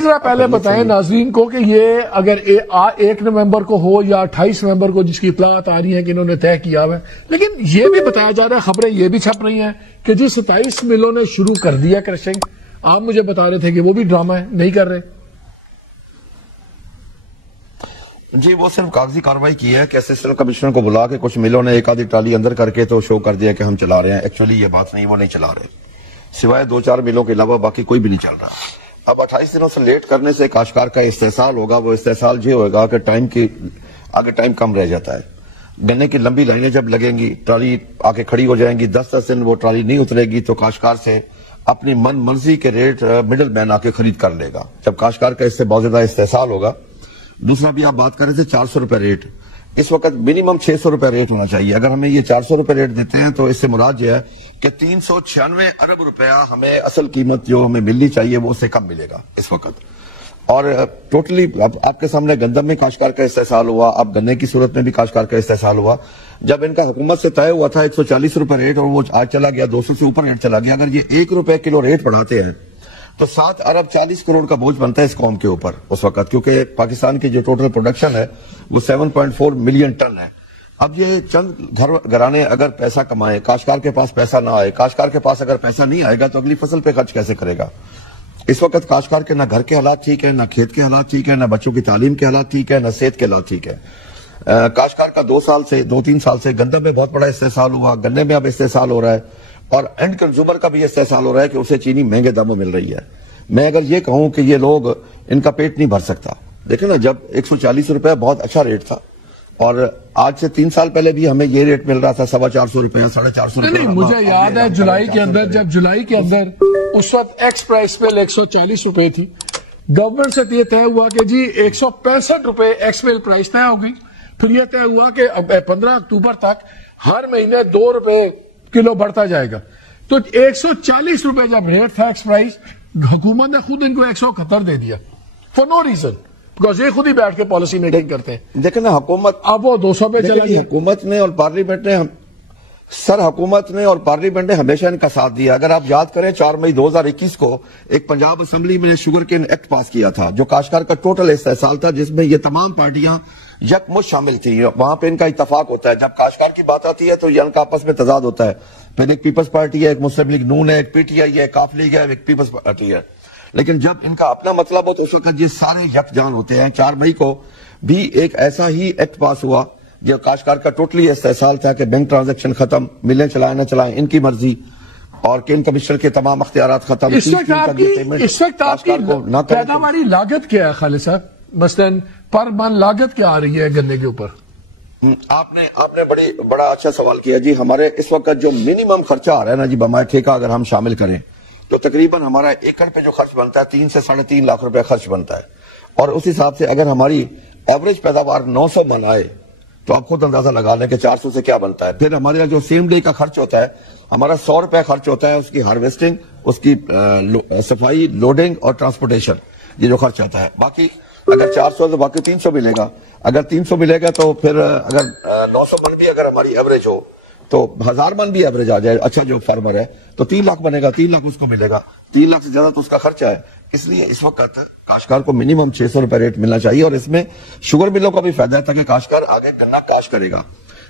जरा पहले बताएं नाजरीन को कि ये अगर 1 नवंबर को हो या 28 नवंबर को, जिसकी इत्तलात आ रही है कि इन्होंने तय किया हुआ है, लेकिन ये भी बताया जा रहा है, खबरें ये भी छप रही हैं कि जी 27 मिलों ने शुरू कर दिया क्रशिंग। आप मुझे बता रहे थे कि वो भी ड्रामा है, नहीं कर रहे। जी वो सिर्फ कागजी कार्रवाई की है कि असिस्टेंट कमिश्नर को बुला के कुछ मिलों ने एक आधी ट्राली अंदर करके तो शो कर दिया कि हम चला रहे हैं। एक्चुअली ये बात नहीं, वो नहीं चला रहे, सिवाय 2-4 मिलों के अलावा बाकी कोई भी नहीं चल रहा। अब 28 दिनों से लेट करने से काश्तकार का इस्तेसाल होगा। वो इस्तेसाल ये होगा कि आगे टाइम कम रह जाता है। गन्ने की लंबी लाइनें जब लगेंगी, ट्राली आके खड़ी हो जाएंगी, 10-10 दिन वो ट्राली नहीं उतरेगी तो काश्तकार से अपनी मन मर्जी के रेट मिडल मैन आके खरीद कर लेगा। जब काश्तकार का इससे बहुत ज्यादा इस्तेसाल होगा। दूसरा भी आप बात कर रहे थे 400 रुपए रेट, इस वक्त मिनिमम 600 रुपए रेट होना चाहिए। अगर हमें ये 400 रुपए रेट देते हैं तो इससे मुराद यह है कि 396 अरब रुपया हमें असल कीमत जो हमें मिलनी चाहिए वो उससे कम मिलेगा इस वक्त। और टोटली आपके सामने गंदम में काश्तकार का इस्तेसाल हुआ, अब गन्ने की सूरत में भी काश्तकार का इस्तेसाल हुआ। जब इनका हुकूमत से तय हुआ था 140 रुपए रेट और वो आज चला गया 200 से ऊपर रेट चला गया। अगर ये 1 रुपए किलो रेट बढ़ाते हैं तो 7 अरब 40 करोड़ का बोझ बनता है इस कौम के ऊपर उस वक्त, क्योंकि पाकिस्तान की जो टोटल प्रोडक्शन है वो 7.4 मिलियन टन है। अब ये चंद घराने अगर पैसा कमाए, काश्तकार के पास पैसा ना आए, काश्तकार के पास अगर पैसा नहीं आएगा तो अगली फसल पे खर्च कैसे करेगा। इस वक्त काश्तकार के ना घर के हालात ठीक है, ना खेत के हालात ठीक है, ना बच्चों की तालीम के हालात ठीक है, ना सेहत के हालात ठीक है। काश्तकार का 2-3 साल से गंदम में बहुत बड़ा इस्तेसाल हुआ, गन्ने में अब इस्तेसाल हो रहा है और एंड कंज्यूमर का भी इस्तेसाल हो रहा है कि उसे चीनी महंगे दामों मिल रही है। मैं अगर ये कहूं कि ये लोग इनका पेट नहीं भर सकता। देखें ना, जब 140 रुपए बहुत अच्छा रेट था और आज से 3 साल पहले भी हमें ये रेट मिल रहा था 425 रुपया, 450 रुपया। नहीं, मुझे याद है जुलाई के अंदर, जब जुलाई के अंदर उस वक्त एक्स प्राइस मिल 140 रुपए थी, गवर्नमेंट से यह तय हुआ कि जी 165 रुपए एक्स मिल प्राइस तय हो गई। फिर यह तय हुआ कि 15 अक्टूबर तक हर महीने 2 रुपए किलो बढ़ता जाएगा। तो 140 रुपए जब रेट था एक्स प्राइस, हुकूमत ने खुद इनको 171 दे दिया फॉर नो रीजन, बिकॉज ये खुद ही बैठ के पॉलिसी मेकिंग करते हैं। देखें ना, हुकूमत अब वो 200 पे चला गया। हुकूमत ने और पार्लियामेंट ने हुकूमत ने और पार्लियामेंट ने हमेशा इनका साथ दिया। अगर आप याद करें 4 मई 2021 को एक पंजाब असेंबली में शुगर केन एक्ट पास किया था जो काश्तकार का टोटल इस्तेसाल था, जिसमें ये तमाम पार्टियां यकमुश्त शामिल थी। वहां पे इनका इत्तफाक होता है। जब काश्तकार की बात आती है तो ये इनका आपस में तजाद होता है। फिर एक पीपल्स पार्टी है, एक मुस्लिम लीग नून है, एक पीटीआई है, एक काफ लीग है, एक पीपल्स पार्टी है। लेकिन जब इनका अपना मतलब हो तो उस वक्त ये सारे यकजान होते हैं। 4 मई को भी एक ऐसा ही एक्ट पास हुआ जो काश्तकार का टोटली इस्तेसाल था कि बैंक ट्रांजैक्शन खत्म, मिलें चलाएं न चलाएं इनकी मर्जी, और केन कमिश्नर के तमाम अख्तियारात खत्म। इस वक्त आपकी पैदावारी लागत क्या है खालिद साहब? मसलन पर मन लागत क्या आ रही है गन्ने के ऊपर? आपने बड़ा अच्छा सवाल किया जी। हमारे इस वक्त जो मिनिमम खर्चा आ रहा है ना जी, हमारे ठेका अगर हम शामिल करें तो तकरीबन हमारा एकड़ पे जो खर्च बनता है 3 से 3.5 लाख रुपया खर्च बनता है। और उस हिसाब से अगर हमारी एवरेज पैदावार 900 मन आए तो आप खुद अंदाजा लगा लें कि 400 से क्या बनता है। फिर हमारे यहाँ जो सेम डे का खर्च होता है, हमारा 100 रुपया खर्च होता है उसकी हार्वेस्टिंग, उसकी सफाई, लोडिंग और ट्रांसपोर्टेशन, ये जो खर्च आता है। बाकी अगर 400 तो बाकी 300 मिलेगा। अगर 300 मिलेगा तो फिर अगर 900 मन भी अगर हमारी एवरेज हो तो 1000 मन भी एवरेज आ जाए, अच्छा जो फार्मर है तो 3 लाख बनेगा, 3 लाख उसको मिलेगा। 3 लाख से ज्यादा तो उसका खर्चा है। इसलिए इस वक्त काश्तकार को मिनिमम 600 रुपए रेट मिलना चाहिए। और इसमें शुगर मिलों का भी फायदा है ताकि काश्तकार आगे गन्ना काश्त करेगा।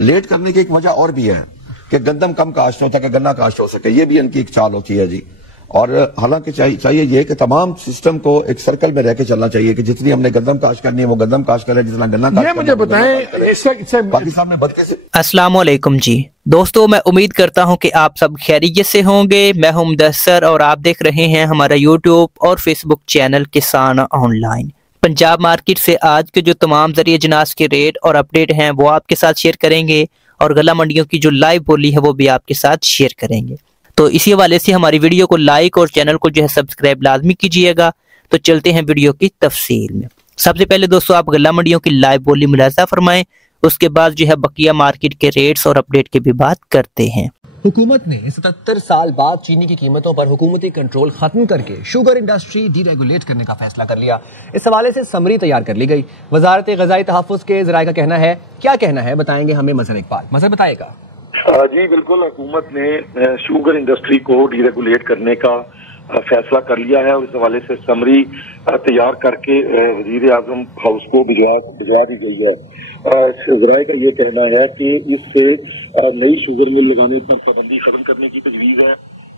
लेट करने की एक वजह और भी है कि गंदम कम काश्त हो ताकि गन्ना काश्त हो सके, ये भी इनकी एक चाल होती है जी। और हालांकि चाहिए ये कि तमाम सिस्टम को एक सर्कल में रह के चलना चाहिए कि जितनी हमने गंदम काश्त करनी है वो गंदम काश्त करें, जितना गन्ना काश्त ये मुझे बताएं पाकिस्तान में बदकिस्मती। अस्सलाम वालेकुम जी दोस्तों, मैं उम्मीद करता हूं कि आप सब खैरियत से होंगे। मैं हूं मुदस्सर और आप देख रहे हैं हमारा यूट्यूब और फेसबुक चैनल किसान ऑनलाइन। पंजाब मार्केट से आज के जो तमाम जरिए जनास के रेट और अपडेट हैं वो आपके साथ शेयर करेंगे और गला मंडियों की जो लाइव बोली है वो भी आपके साथ शेयर करेंगे। तो इसी हवाले से हमारी वीडियो को लाइक और चैनल को जो है सब्सक्राइब लाजमी कीजिएगा। तो चलते हैं वीडियो की तफसील में। सबसे पहले दोस्तों आप गला मंडियों की लाइव बोली मुलाजा फरमाएं, उसके बाद जो है बकिया मार्केट के रेट्स और अपडेट की भी बात करते हैं। हुकूमत ने 77 साल बाद चीनी की कीमतों पर हुकूमती कंट्रोल खत्म करके शुगर इंडस्ट्री डीरेगुलेट करने का फैसला कर लिया। इस हवाले से समरी तैयार कर ली गई। वजारत ग़ज़ाई तहफ़्फ़ुज़ के ज़राए का कहना है, क्या कहना है बताएंगे हमें मज़हर इकबाल। मज़हर बताएगा। जी बिल्कुल, हुकूमत ने शुगर इंडस्ट्री को डीरेगुलेट करने का फैसला कर लिया है और इस हवाले से समरी तैयार करके वजीर आजम हाउस को भिजवा दी गई है। जराए का ये कहना है कि इससे नई शुगर मिल लगाने पर पाबंदी खत्म करने की तजवीज है।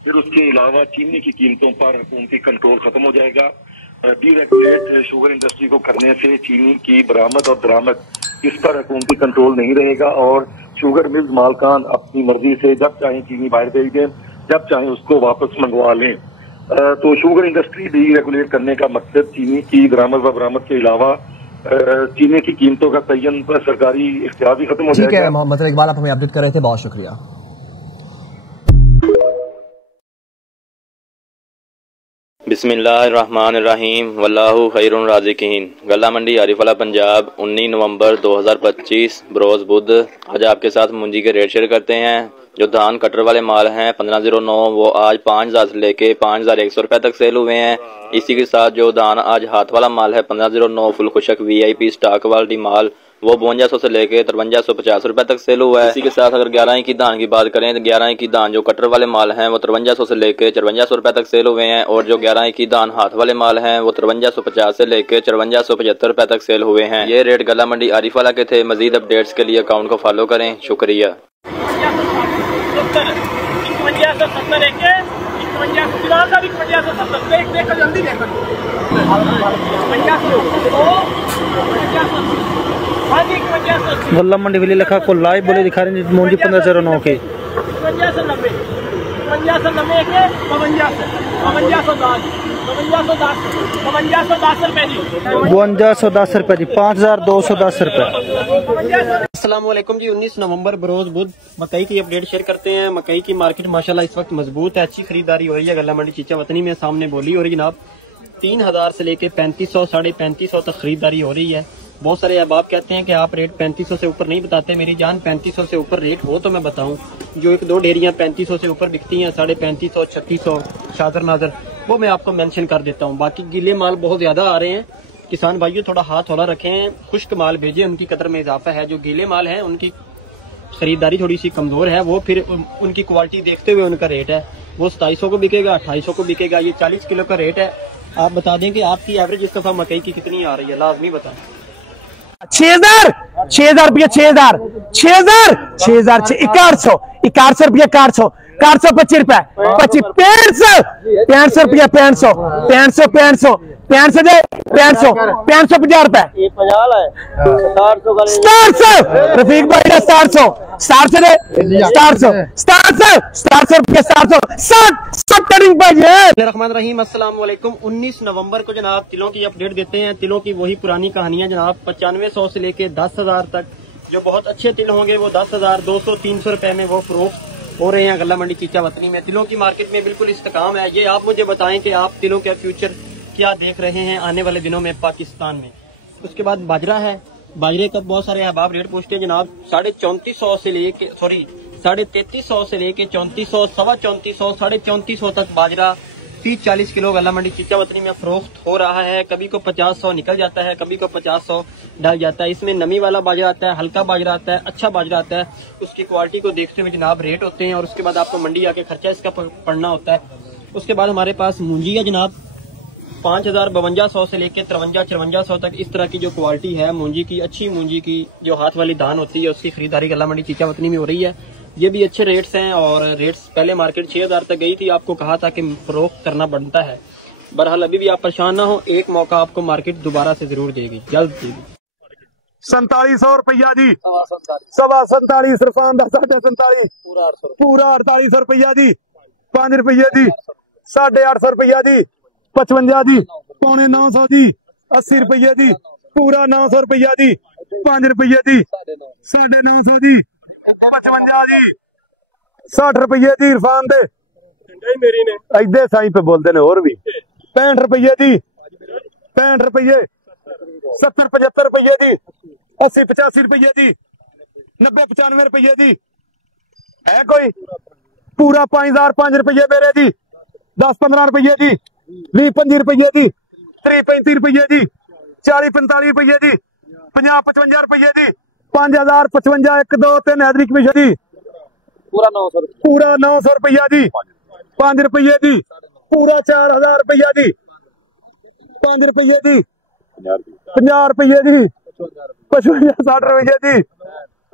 फिर उसके अलावा चीनी की कीमतों पर हुकूमती कंट्रोल खत्म हो जाएगा। डीरेगुलेट शुगर इंडस्ट्री को करने से चीनी की बरामद और दरामद इस पर हुकूमती कंट्रोल नहीं रहेगा और शुगर मिल्स मालकान अपनी मर्जी से जब चाहे चीनी बाहर भेज दें, जब चाहे उसको वापस मंगवा लें। तो शुगर इंडस्ट्री डीरेगुलेट करने का मकसद चीनी की दरामद व बरामद के अलावा चीनी की कीमतों का तयन पर सरकारी इख्तियार भी खत्म हो जाएगा। ठीक है मोहम्मद इकबाल, आप हमें अपडेट कर रहे थे, बहुत शुक्रिया। बिस्मिल्लाहिर्रहमानिर्रहीम वल्लाहु खैरुर राज़िकीन। गला मंडी आरिफवाला पंजाब 19 नवंबर 2025 बरोज बुध। आज आपके साथ मुंजी के रेट शेयर करते हैं। जो धान कटर वाले माल हैं 1509 वो आज 5000 से लेके 5100 रुपए तक सेल हुए हैं। इसी के साथ जो धान आज हाथ वाला माल है 1509 फुल खुशक VIP स्टॉक वाली माल वो 5200 से लेके 5350 रुपए तक सेल हुआ है। इसी के साथ अगर 11 की धान की बात करें तो 11 की धान जो कटर वाले माल हैं वो 5300 से लेके 5400 रुपए तक सेल हुए हैं और जो 11 की धान हाथ वाले माल हैं वो 5350 से लेके 5475 रुपए तक सेल हुए हैं। ये रेट गला मंडी आरिफवाला के थे। मजीद अपडेट्स के लिए अकाउंट को फॉलो करें। शुक्रिया। गल्ला मंडी वाली लिखा को लाइव बोले दिखा रहे हैं मूंजी 1509 के 5210 रुपए जी 5210 रुपए। अस्सलाम वालेकुम जी। 19 नवंबर बरोज बुध मकई की अपडेट शेयर करते हैं। मकई की मार्केट माशाल्लाह इस वक्त मजबूत है, अच्छी खरीदारी हो रही है। गला मंडी चीचा वतनी में सामने बोली हो रही है जनाब। 3000 से लेके 3500 3550 तक खरीदारी हो रही है। बहुत सारे अहबाब कहते हैं कि आप रेट 3500 से ऊपर नहीं बताते। मेरी जान 3500 से ऊपर रेट हो तो मैं बताऊं। जो एक दो ढेरियां 3500 से ऊपर बिकती हैं 3550 3600 शादर नाजर वो मैं आपको मेंशन कर देता हूं। बाकी गीले माल बहुत ज्यादा आ रहे हैं। किसान भाइयों थोड़ा हाथ हौला रखें, खुश्क माल भेजें, उनकी कदर में इजाफा है। जो गीले माल हैं उनकी खरीदारी थोड़ी सी कमजोर है, वो फिर उनकी क्वालिटी देखते हुए उनका रेट है। वो 2700 को बिकेगा, 2800 को बिकेगा। ये 40 किलो का रेट है। आप बता दें कि आपकी एवरेज इस दफा मकई की कितनी आ रही है, लाजमी बताएं। 6000 रुपया 6000 6100 रुपया 425 रुपए 65 रुपया 6550 रुपए 700 रफीक भाई 700 रहीम। अस्सलाम वालेकुम। 19 नवंबर को जनाब तिलों की अपडेट देते हैं। तिलों की वही पुरानी कहानियां जनाब। 9500 से लेके 10,000 तक जो बहुत अच्छे तिल होंगे वो 10,000 200 300 रुपए में वो फरोख्त हो रहे हैं गला मंडी चीचा वतनी में। तिलों की मार्केट में बिल्कुल इस्तेकाम है। ये आप मुझे बताएं कि आप तिलों का फ्यूचर क्या देख रहे हैं आने वाले दिनों में पाकिस्तान में। उसके बाद बाजरा है। बाजरे का बहुत सारे अहबाब रेट पूछते हैं जनाब। 3450 से लेके 3350 से लेके 3400 3450 3450 तक बाजरा 30-40 किलो गला मंडी चीचा वतनी में फरोख्त हो रहा है। कभी को 50-100 निकल जाता है, कभी को 50-100 डल जाता है। इसमें नमी वाला बाजरा आता है, हल्का बाजरा आता है, अच्छा बाजरा आता है। उसकी क्वालिटी को देखते हुए जनाब रेट होते हैं और उसके बाद आपको मंडी आके खर्चा इसका पड़ना होता है। उसके बाद हमारे पास मूंजी है जनाब। 5052 से लेके 53-54 तक इस तरह की जो क्वालिटी है मूंजी की, अच्छी मूंजी की जो हाथ वाली धान होती है उसकी खरीदारी गला मंडी चीचा वतनी में हो रही है। ये भी अच्छे रेट्स हैं और रेट्स पहले मार्केट 6000 तक गई थी। आपको कहा था कि फरोख्त करना बनता है। बहरहाल अभी भी आप परेशान ना हो, एक मौका आपको मार्केट दोबारा से जरूर देगी, जल्द देगी। 4700 रुपया जी 47 इरफान 47 पूरा 4800 रुपया जी 5 रुपये जी 850 रुपया जी 55 जी 8.9 जी 80 रुपये जी पूरा 900 रुपया जी 5 रुपये जी 950 जी 55 जी 60 रुपये जी इरफान दे इधे साई पे बोलते ने और भी 65 रुपये जी 65 रुपये 70-75 रुपये जी 80-85 रुपये जी 90-95 रुपये जी है कोई पूरा 5005 रुपये मेरे जी 10-15 रुपये जी 20-25 रुपये जी 30-35 रुपये जी 40-45 रुपये जी 50-55 रुपये जी 5055 1 2 3 हैदरी कमीशन जी पूरा 900 रुपया जी 5 रुपये जी पूरा 4000 रुपया जी, 5 रुपये जी, 50 रुपये जी, 55 60 रुपये जी,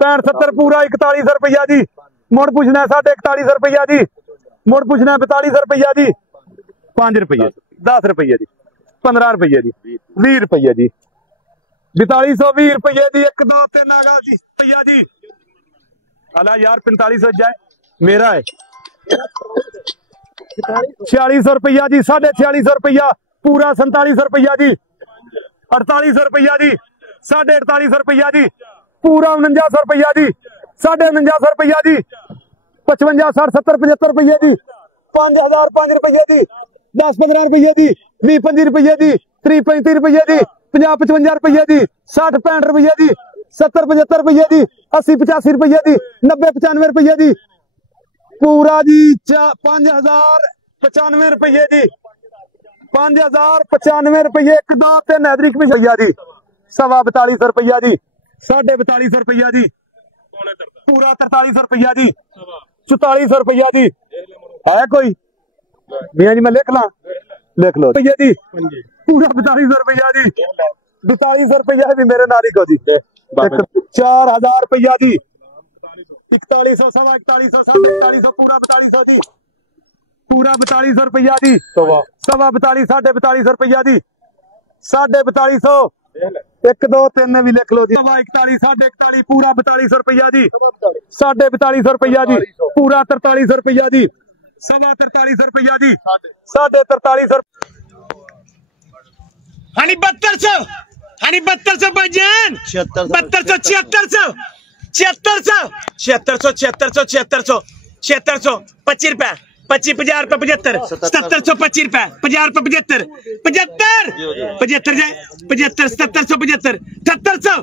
65 70 पूरा 4100 रुपया जी। मुड़ पूछना 4150 रुपया जी, मुड़ पूछना 4200 रुपया जी, 5 रुपये, 10 रुपये जी, 15 रुपये जी, 20 रुपये जी, 4220 रुपये जी, 1 2 3 आ गया जी रुपया जी। अला यार 4500 जाए मेरा है, 4600 रुपया जी, 4650 रुपया पूरा 4700 रुपया जी, 4800 रुपया जी, 4850 रुपया जी पूरा 4900 रुपया जी, 4950 रुपया जी, 55 60 70 75 रुपये जी, 5000 5 रुपये जी, 10 15 रुपये जी, 20 25 रुपये जी, 30 35 रुपये जी, 50 55 रुपये जी, 60 65 रुपये जी, 70 75 रुपये जी, 80 85 रुपये जी, 90 95 रुपये जी पूरा जी, 5095 रुपये जी, 5095 रुपये, 1 2 3 हैदरी भैया जी, 4250 रुपया जी, 4250 रुपया जी पूरा 4300 रुपया जी, 4400 रुपया जी। है कोई मियाँ जी मैं लिख ला, लिख लो भैया जी पूरा 4200 रुपया जी, 4200 रुपया भी मेरे नारी को जी, 4000 रुपया जी, 4100 सवा 4100 4100 पूरा 4200 जी, पूरा 4200 रुपया जी, सवा 42 4250 रुपया जी, 4250 1 2 3 भी लिख लो जी, सवा 41 41 पूरा 4200 रुपया जी, 4250 रुपया जी पूरा 4300 रुपया जी, सवा 4300 रुपया जी, 4350 हनी 7200 हनी 7200 भाईजान 7200 7600 7600 7600 7600 25 रुपए 25 50 रुपए 75 7725 रुपए 50 रुपए 75 75 जाए 75 7775 7800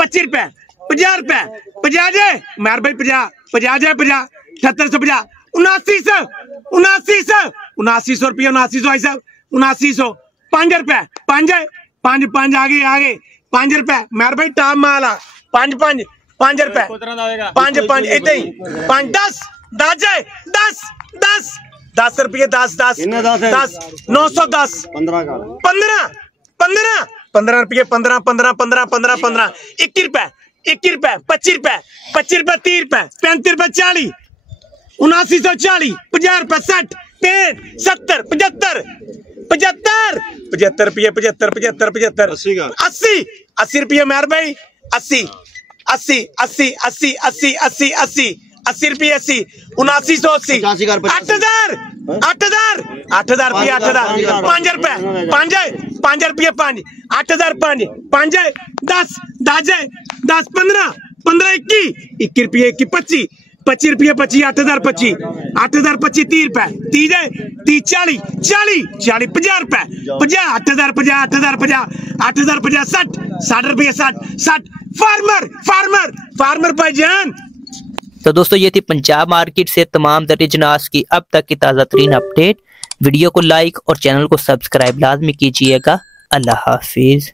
25 रुपए 50 रुपए 50 जाए मार भाई 50 50 जाए 50 7850 7900 रुपया 7900 भाई साहब 7900 5 रुपए 5 जाए 5 5 आगे 5 रुपए मार भाई टाप माला 5 5 5 रुपए 5 5 इतने ही 5 10 10 जाए 10 10 10 रुपये 10 10 10 910 15 15 रुपये 15 15 15 15 15 21 रुपए 25 रुपए 30 रुपए 35 रुपए 40 7940 50 रुपए 60 70 75 75 रुपये 75 80 रुपये मेहर भाई 80 80 80 80 80 80 80 80 रुपये 80 7980 8000 8000 8000 रुपये 8000 5 रुपए 5 रुपये 5 8000 5 5 10 10 10 15 15 21 रुपये 25 25 रुपये 25 8000 25 8000 25 30 रुपए 30 जाए 30 40 40 50 रुपए 50 8000 50 8000 50 8000 50 60 60 रुपये 60 फार्मर भाईजान। तो दोस्तों ये थी पंजाब मार्केट से तमाम दर्ज जिनास की अब तक की ताज़ा तरीन अपडेट। वीडियो को लाइक और चैनल को सब्सक्राइब लाजमी कीजिएगा। अल्लाह हाफिज।